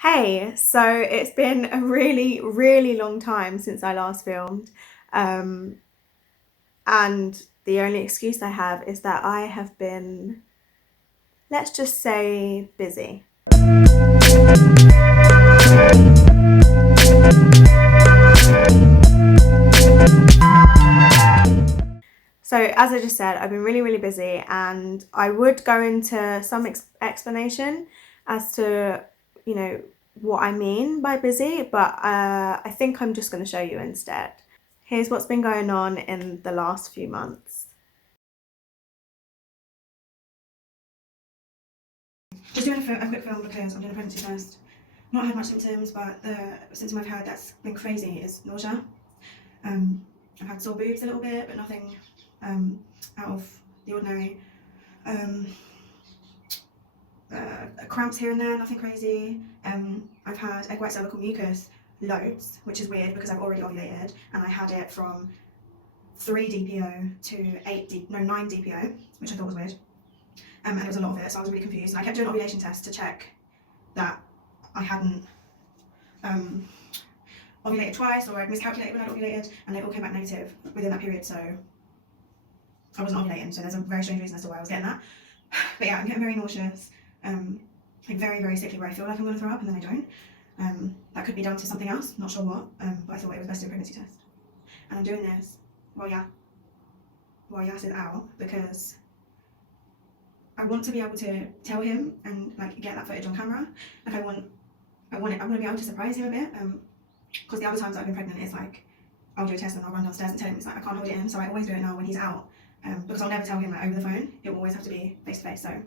Hey, so it's been a really, really long time since I last filmed. Um, and the only excuse I have is that I have been, let's just say, busy. So, as I just said, I've been really, really busy, and I would go into some explanation as to, you know, what I mean by busy, but I think I'm just going to show you instead. Here's what's been going on in the last few months. Just doing a quick film because I'm doing a pregnancy test. Not had much symptoms, but the symptom I've had that's been crazy is nausea. I've had sore boobs a little bit, but nothing out of the ordinary. Um, Cramps here and there, nothing crazy. I've had egg white cervical mucus loads, which is weird because I've already ovulated, and I had it from 3 DPO to 9 DPO, which I thought was weird. And it was a lot of it, so I was really confused. And I kept doing ovulation tests to check that I hadn't ovulated twice or I'd miscalculated when I'd ovulated, and they all came back negative within that period, so I wasn't ovulating. So there's a very strange reason as to why I was getting that. But yeah, I'm getting very nauseous, like very, very sickly where I feel like I'm going to throw up and then I don't. That could be down to something else, not sure what, but I thought it was best to do a pregnancy test. And I'm doing this while Yas is out because I want to be able to tell him and like get that footage on camera. Like I want to be able to surprise him a bit. Because the other times I've been pregnant, it's like I'll do a test and I'll run downstairs and tell him it's like I can't hold it in. So I always do it now when he's out, because I'll never tell him like over the phone. It will always have to be face to face. So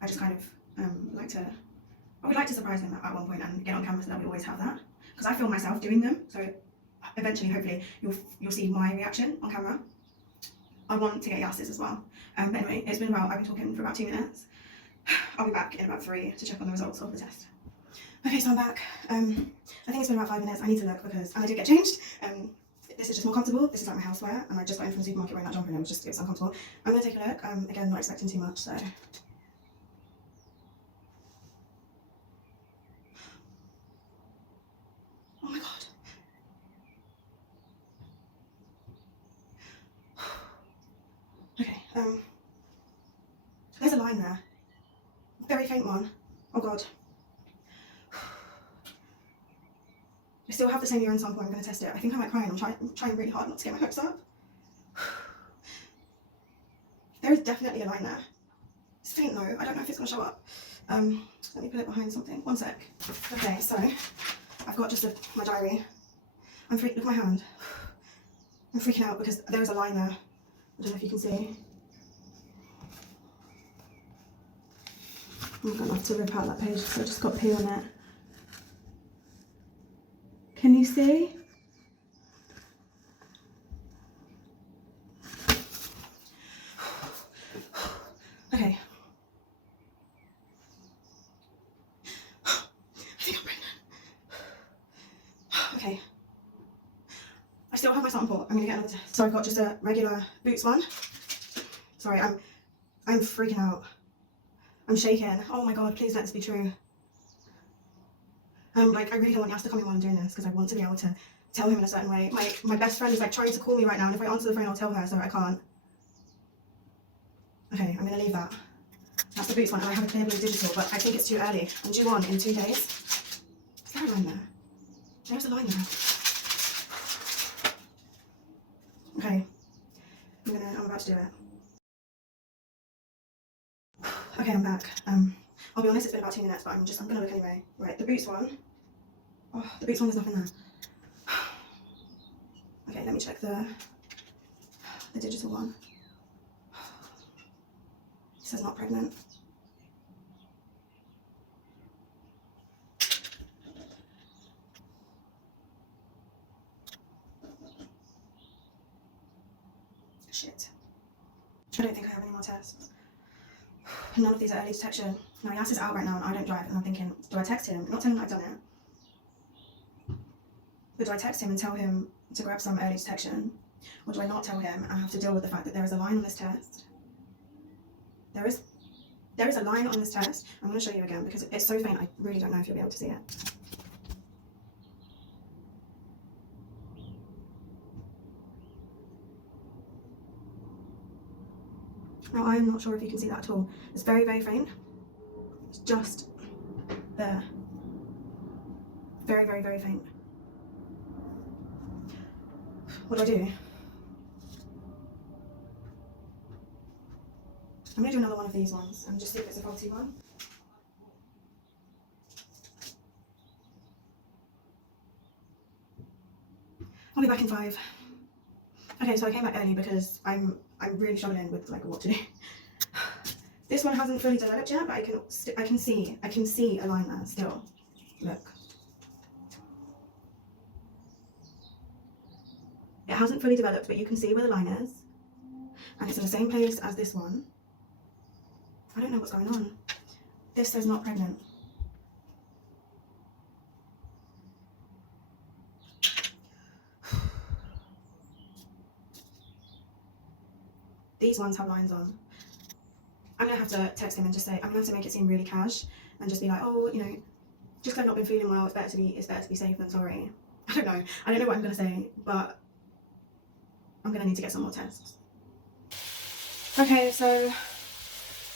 I just kind of I would like to surprise him at one point and get on camera so that we always have that. Because I film myself doing them, so eventually, hopefully, you'll see my reaction on camera. I want to get Yas's as well. But anyway, I've been talking for about 2 minutes. I'll be back in about 3 to check on the results of the test. Okay, so I'm back. I think it's been about 5 minutes. I need to look and I did get changed. This is just more comfortable. This is like my housewear, and I just got in from the supermarket wearing that jumper and it was uncomfortable. I'm gonna take a look. Again, not expecting too much, so. Oh my god. Okay, there's a line there. Very faint one. Oh god. I still have the same urine sample. I'm going to test it. I think I might cry, and I'm trying really hard not to get my hopes up. There is definitely a line there. It's faint though. I don't know if it's going to show up. Let me put it behind something. One sec. Okay, so I've got just my diary. Look at my hand. I'm freaking out because there is a line there. I don't know if you can see. I'm going to have to rip out that page because I just got pee on it. Can you see? Okay. I think I'm pregnant. Okay. I still have my sample. I'm gonna get another test. So I've got just a regular Boots one. Sorry, I'm freaking out. I'm shaking. Oh my god, please let this be true. Like I really don't want Yas to come in while I'm doing this because I want to be able to tell him in a certain way. My best friend is like trying to call me right now, and if I answer the phone I'll tell her, so I can't. Okay, I'm gonna leave that. That's the Boots one, and I have a clear blue digital, but I think it's too early. I'm due on in 2 days. Is there a line there? There's a line there. Okay. I'm about to do it. Okay, I'm back. I'll be honest, it's been about 2 minutes, but I'm gonna look anyway. Right, the Boots one. Oh, the Boots one, there's nothing there. Okay, let me check the digital one. It says not pregnant. Shit. I don't think I have any more tests. None of these are early detection. Now Yas is out right now and I don't drive, and I'm thinking, do I text him? Not telling him I've done it. But do I text him and tell him to grab some early detection? Or do I not tell him and have to deal with the fact that there is a line on this test? There is There is a line on this test. I'm going to show you again because it's so faint. I really don't know if you'll be able to see it. Now, I am not sure if you can see that at all. It's very, very faint. It's just there. Very, very, very faint. What do I do? I'm going to do another one of these ones and just see if it's a faulty one. I'll be back in 5. Okay, so I came back early because I'm really struggling with like what to do. This one hasn't fully developed yet, but I can see a line there still. Look. It hasn't fully developed, but you can see where the line is. And it's in the same place as this one. I don't know what's going on. This says not pregnant. These ones have lines on. I'm going to have to text him and just say, I'm going to have to make it seem really cash and just be like, oh, you know, just because I've not been feeling well, it's better to be safe than sorry. I don't know what I'm going to say, but I'm going to need to get some more tests. Okay, so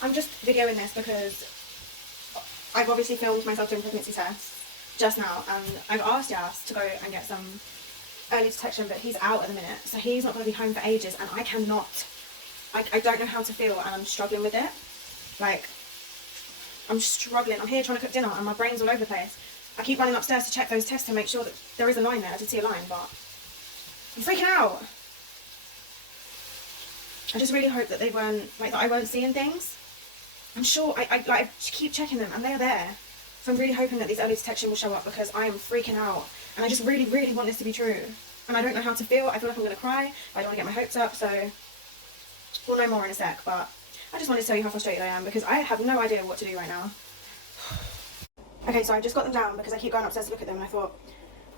I'm just videoing this because I've obviously filmed myself doing pregnancy tests just now, and I've asked Yas to go and get some early detection, but he's out at the minute, so he's not going to be home for ages, and I cannot. I don't know how to feel, and I'm struggling with it. Like, I'm struggling. I'm here trying to cook dinner, and my brain's all over the place. I keep running upstairs to check those tests to make sure that there is a line there. I did see a line, but I'm freaking out. I just really hope that they weren't, like, that I weren't seeing things. I'm sure, I keep checking them, and they're there. So I'm really hoping that these early detection will show up because I am freaking out. And I just really, really want this to be true. And I don't know how to feel. I feel like I'm going to cry. I don't want to get my hopes up, so we'll know more in a sec. But I just wanted to tell you how frustrated I am because I have no idea what to do right now. Okay, so I just got them down because I keep going upstairs to look at them, and I thought,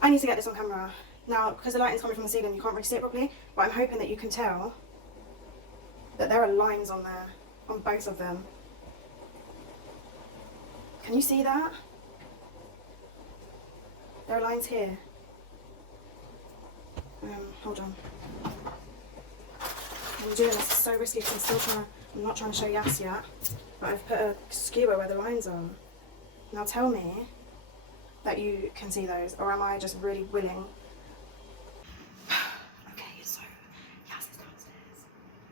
I need to get this on camera. Now, because the lighting's coming from the ceiling, you can't really see it properly, but I'm hoping that you can tell that there are lines on there, on both of them. Can you see that? There are lines here. Hold on. I'm doing this so risky because I'm not trying to show Yas yet, but I've put a skewer where the lines are. Now tell me that you can see those, or am I just really willing? Okay, so Yas is downstairs.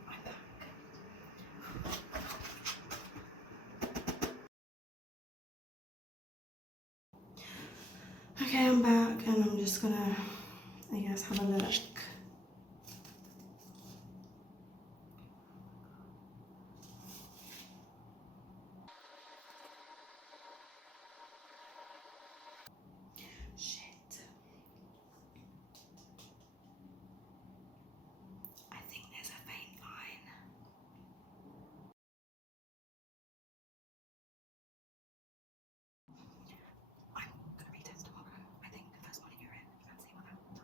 I'm back. Okay, I'm back, and I'm just gonna, I guess, have a look. Shit. I think there's a faint line. I'm gonna retest tomorrow. I think the first morning you're in and see what happens.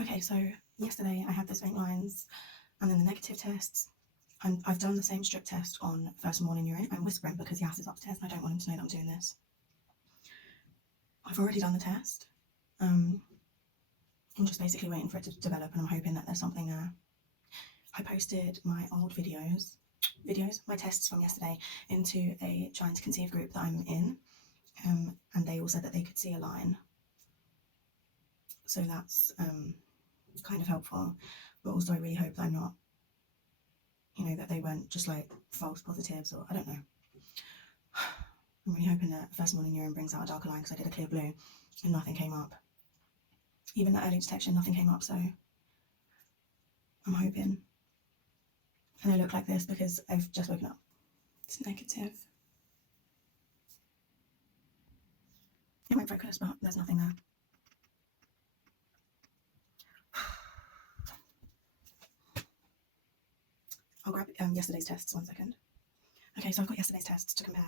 Okay, so yesterday I had those faint lines and then the negative tests. I've done the same strip test on first morning urine. I'm whispering because Yas is upstairs and I don't want him to know that I'm doing this. I've already done the test. I'm just basically waiting for it to develop, and I'm hoping that there's something there. I posted my old videos, my tests from yesterday, into a trying to conceive group that I'm in, and they all said that they could see a line. So that's kind of helpful, but also I really hope that I'm not, you know, that they weren't just like false positives, or I don't know. I'm really hoping that first morning urine brings out a darker line because I did a clear blue and nothing came up. Even that early detection, nothing came up, so I'm hoping. And I look like this because I've just woken up. It's negative. It won't focus, but there's nothing there. I'll grab yesterday's tests, 1 second. Okay, so I've got yesterday's tests to compare.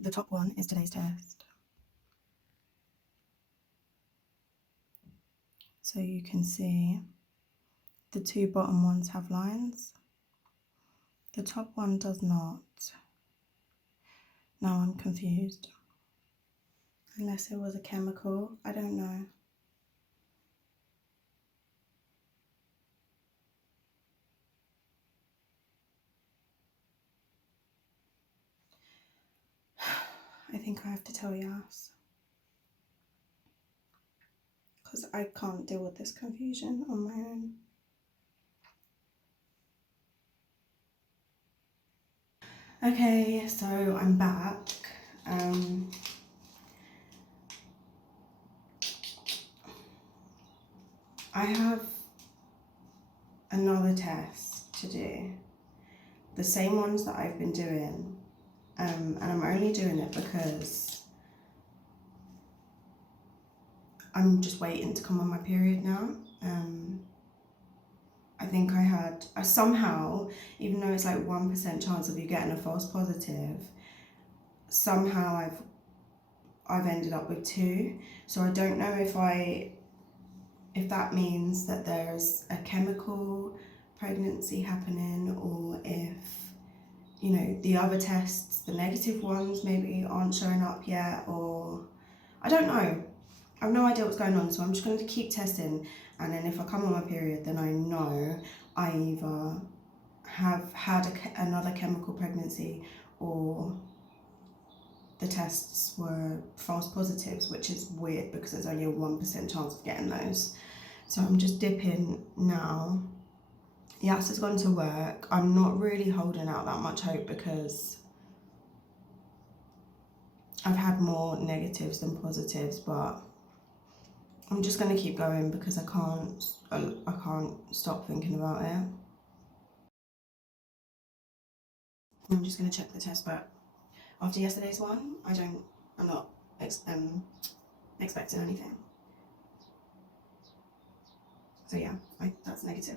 The top one is today's test. So you can see the two bottom ones have lines. The top one does not. Now I'm confused. Unless it was a chemical, I don't know. I think I have to tell Yas. Because I can't deal with this confusion on my own. Okay, so I'm back. I have another test to do. The same ones that I've been doing. And I'm only doing it because I'm just waiting to come on my period now. I think I somehow, even though it's like 1% chance of you getting a false positive, somehow I've ended up with 2. So I don't know if that means that there's a chemical pregnancy happening, or if, you know, the other tests, the negative ones, maybe aren't showing up yet, or I don't know. I have no idea what's going on, so I'm just going to keep testing, and then if I come on my period, then I know I either have had another chemical pregnancy, or the tests were false positives, which is weird because there's only a 1% chance of getting those. So I'm just dipping now. Yas has gone to work. I'm not really holding out that much hope because I've had more negatives than positives, but I'm just going to keep going because I can't stop thinking about it. I'm just going to check the test, but after yesterday's one, I'm not expecting anything. So yeah, that's negative.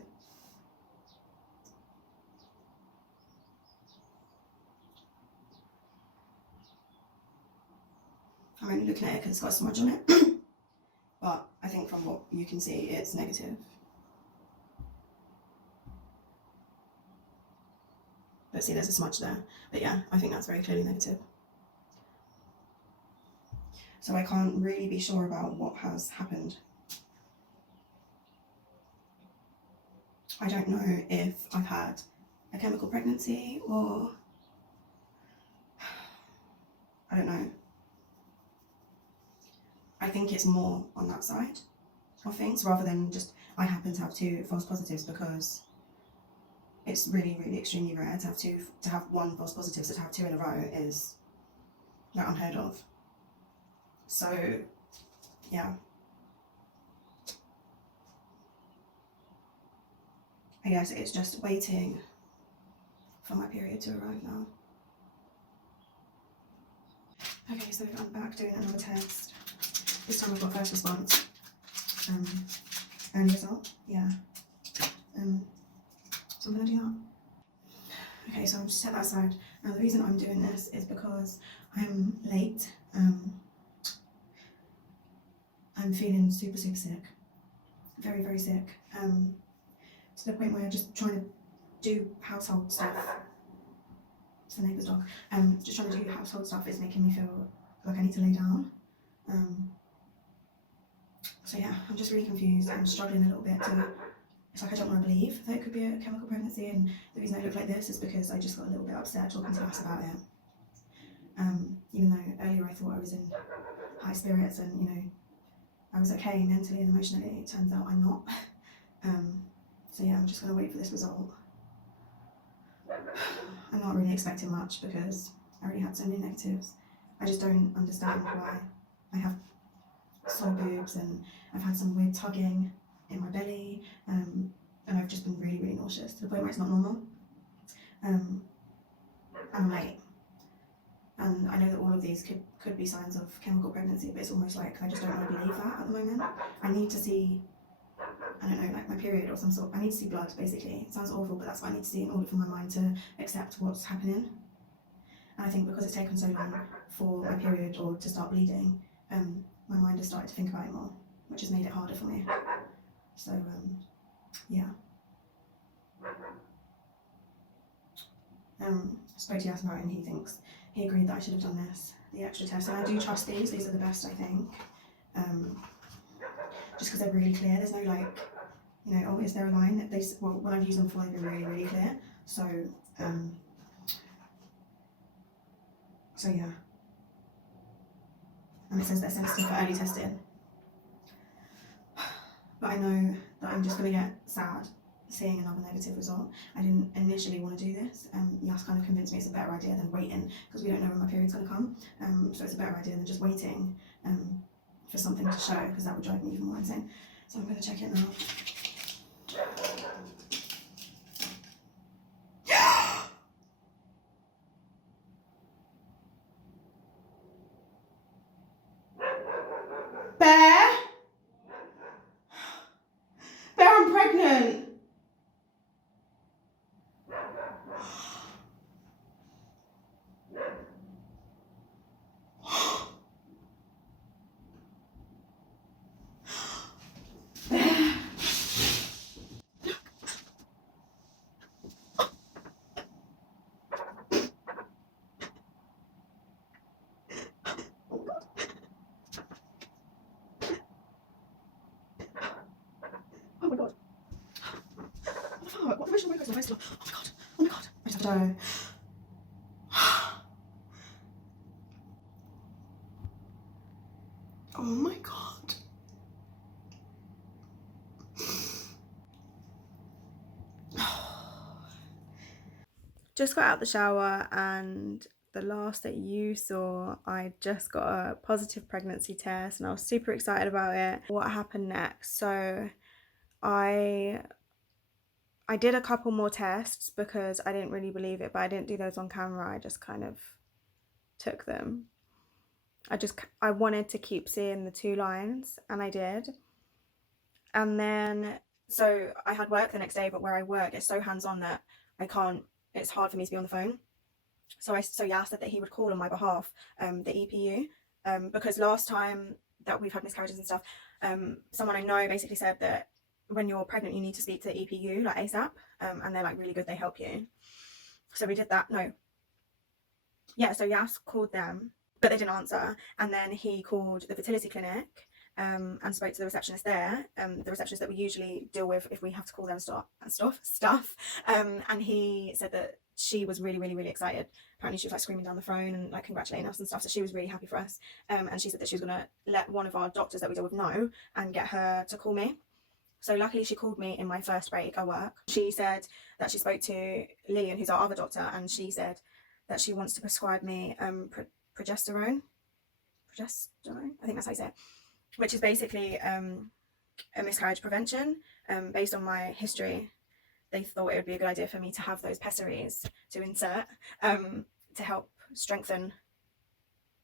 I'm only looking at it because it's got a smudge on it. But I think from what you can see, it's negative. But see, there's a smudge there. But yeah, I think that's very clearly negative. So I can't really be sure about what has happened. I don't know if I've had a chemical pregnancy, or I don't know. I think it's more on that side of things rather than just I happen to have 2 false positives, because it's really, really extremely rare to have 1 false positive. So to have 2 in a row is not unheard of. So yeah, I guess it's just waiting for my period to arrive now. Okay, so I'm back doing another test. This time I've got first response. Early result, yeah. So I'm gonna do that. Okay, so I'll just set that aside. Now the reason I'm doing this is because I'm late. I'm feeling super, super sick. Very, very sick. To the point where I'm just trying to do household stuff. It's the neighbour's dog. Just trying to do household stuff is making me feel like I need to lay down. So yeah, I'm just really confused. I'm struggling a little bit it's like I don't want to believe that it could be a chemical pregnancy, and the reason I look like this is because I just got a little bit upset talking to us about it. Even though earlier I thought I was in high spirits and, you know, I was okay mentally and emotionally, it turns out I'm not. So yeah, I'm just going to wait for this result. I'm not really expecting much because I already had so many negatives. I just don't understand why I have sore boobs, and I've had some weird tugging in my belly, and I've just been really, really nauseous to the point where it's not normal. And I'm late. And I know that all of these could be signs of chemical pregnancy, but it's almost like I just don't want to believe that at the moment. I need to see, I don't know, like my period or some sort. I need to see blood, basically. It sounds awful, but that's what I need to see in order for my mind to accept what's happening. And I think because it's taken so long for my period or to start bleeding, my mind has started to think about it more, which has made it harder for me. So, yeah. I spoke to Yas about it and he agreed that I should have done the extra test, and I do trust these are the best, I think, just because they're really clear. There's no like, you know, oh, is there a line? Well, when I've used them before, they've been really, really clear. So yeah. And it says they're sensitive for early testing. But I know that I'm just going to get sad seeing another negative result. I didn't initially want to do this. Yas kind of convinced me it's a better idea than waiting, because we don't know when my period's going to come. So it's a better idea than just waiting for something to show, because that would drive me even more insane. So I'm going to check it now. Bear, I'm pregnant. Oh my god. What the fuck? What the motion my face? Oh my god. Oh my god. I just have to go. Oh my god. Just got out the shower, and the last that you saw, I just got a positive pregnancy test and I was super excited about it. What happened next? So I did a couple more tests because I didn't really believe it, but I didn't do those on camera. I just kind of took them. I wanted to keep seeing the 2 lines, and I did. And then, so I had work the next day, but where I work, it's so hands-on that it's hard for me to be on the phone. So Yas said that he would call on my behalf, the EPU, because last time that we've had miscarriages and stuff, someone I know basically said that when you're pregnant, you need to speak to the EPU like ASAP, and they're like really good, they help you. So we did that. So Yas called them, but they didn't answer, and then he called the fertility clinic, and spoke to the receptionist there, the receptionist that we usually deal with if we have to call them stuff, and he said that she was really, really, really excited. Apparently she was like screaming down the phone and like congratulating us and stuff, so she was really happy for us, and she said that she was going to let one of our doctors that we deal with know and get her to call me. So luckily she called me in my first break at work. She said that she spoke to Lillian, who's our other doctor, and she said that she wants to prescribe me progesterone, I think that's how you say it, which is basically a miscarriage prevention. Based on my history, they thought it would be a good idea for me to have those pessaries to insert, to help strengthen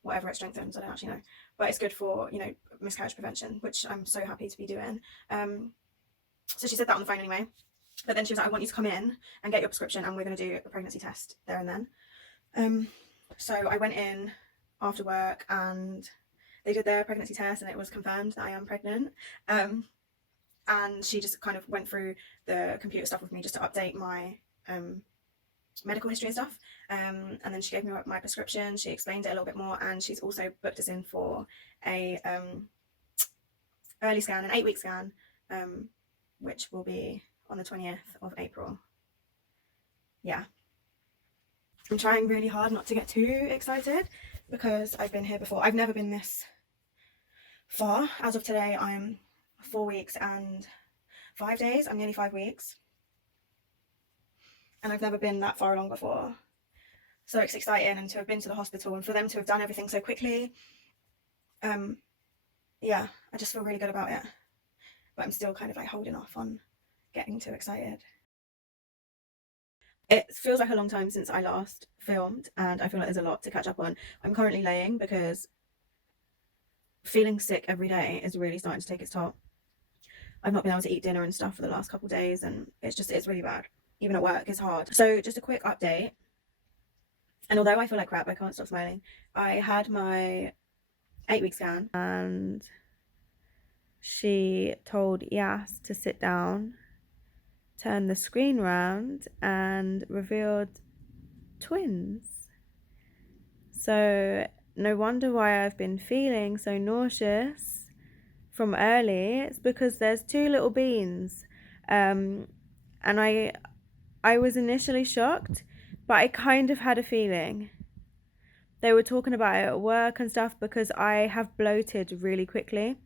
whatever it strengthens. I don't actually know, but it's good for, you know, miscarriage prevention, which I'm so happy to be doing. So she said that on the phone anyway, but then she was like, I want you to come in and get your prescription, and we're going to do a pregnancy test there and then. So I went in after work and they did their pregnancy test, and it was confirmed that I am pregnant. And she just kind of went through the computer stuff with me just to update my medical history and stuff. And then she gave me my prescription. She explained it a little bit more, and she's also booked us in for a early scan, an 8-week scan, which will be on the 20th of April. Yeah. I'm trying really hard not to get too excited because I've been here before. I've never been this far. As of today, I'm 4 weeks and 5 days. I'm nearly 5 weeks. And I've never been that far along before. So it's exciting, and to have been to the hospital and for them to have done everything so quickly. Yeah, I just feel really good about it. But I'm still kind of like holding off on getting too excited. It feels like a long time since I last filmed, and I feel like there's a lot to catch up on. I'm currently laying because feeling sick every day is really starting to take its toll. I've not been able to eat dinner and stuff for the last couple of days, and it's really bad. Even at work, it's hard. So just a quick update. And although I feel like crap, I can't stop smiling. I had my 8-week scan, and she told Yas to sit down, turn the screen round, and revealed twins. So no wonder why I've been feeling so nauseous from early. It's because there's two little beans. Um, and I was initially shocked, but I kind of had a feeling. They were talking about it at work and stuff because I have bloated really quickly.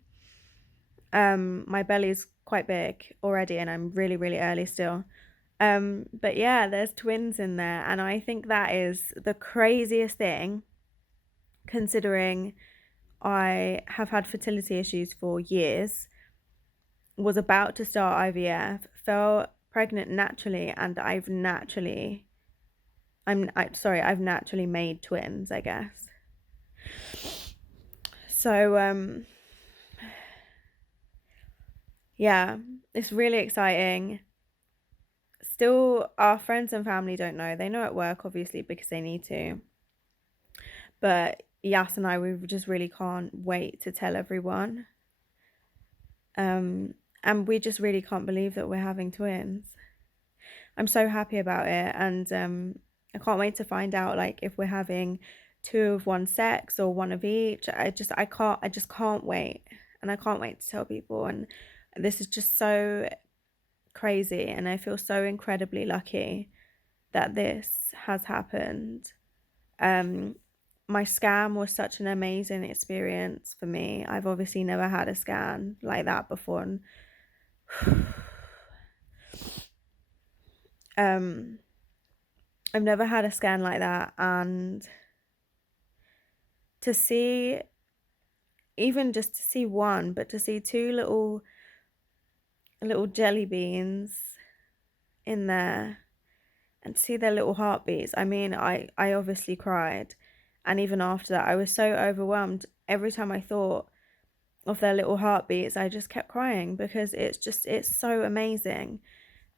My belly's quite big already and I'm really, really early still. But yeah, there's twins in there, and I think that is the craziest thing considering I have had fertility issues for years, was about to start IVF, fell pregnant naturally, and I've naturally made twins, I guess. So yeah, it's really exciting. Still, our friends and family don't know. They know at work, obviously, because they need to. But Yas and I, we just really can't wait to tell everyone. And we just really can't believe that we're having twins. I'm so happy about it, and I can't wait to find out like if we're having two of one sex or one of each. I just can't wait, and I can't wait to tell people. And this is just so crazy, and I feel so incredibly lucky that this has happened. Um, my scan was such an amazing experience for me. I've obviously never had a scan like that before. And um, I've never had a scan like that, and to see, even just to see one, but to see two little jelly beans in there and see their little heartbeats. I mean, I obviously cried, and even after that, I was so overwhelmed. Every time I thought of their little heartbeats, I just kept crying because it's so amazing.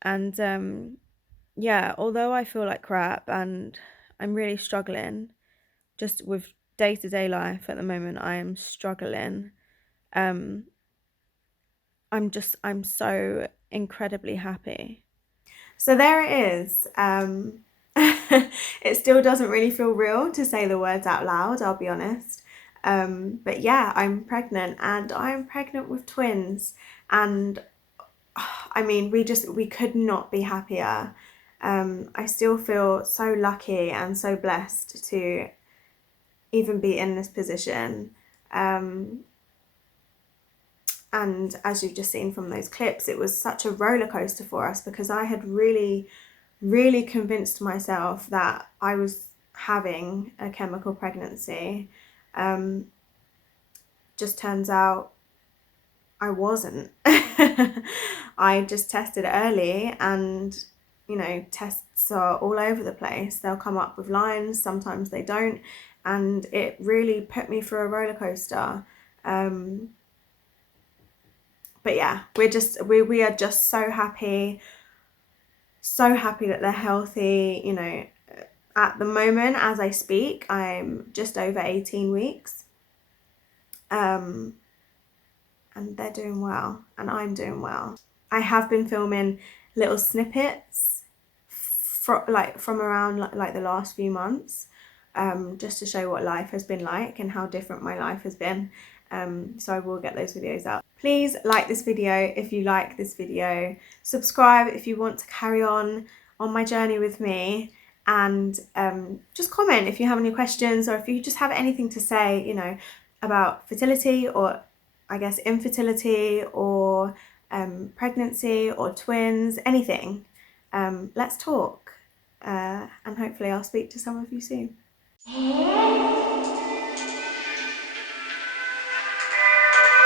And yeah, although I feel like crap and I'm really struggling just with day-to-day life at the moment, I am struggling. Um I'm so incredibly happy. So there it is. It still doesn't really feel real to say the words out loud, I'll be honest. But yeah, I'm pregnant, and I'm pregnant with twins. And I mean, we could not be happier. I still feel so lucky and so blessed to even be in this position. And as you've just seen from those clips, it was such a roller coaster for us because I had really, really convinced myself that I was having a chemical pregnancy. Just turns out I wasn't. I just tested early, and you know, tests are all over the place. They'll come up with lines, sometimes they don't, and it really put me through a roller coaster. But yeah, we are just so happy that they're healthy. You know, at the moment as I speak, I'm just over 18 weeks. And they're doing well, and I'm doing well. I have been filming little snippets from around like the last few months, just to show what life has been like and how different my life has been. So I will get those videos out. Please like this video if you like this video. Subscribe if you want to carry on my journey with me, and just comment if you have any questions, or if you just have anything to say, you know, about fertility, or I guess infertility, or pregnancy, or twins, anything. Let's talk, and hopefully I'll speak to some of you soon.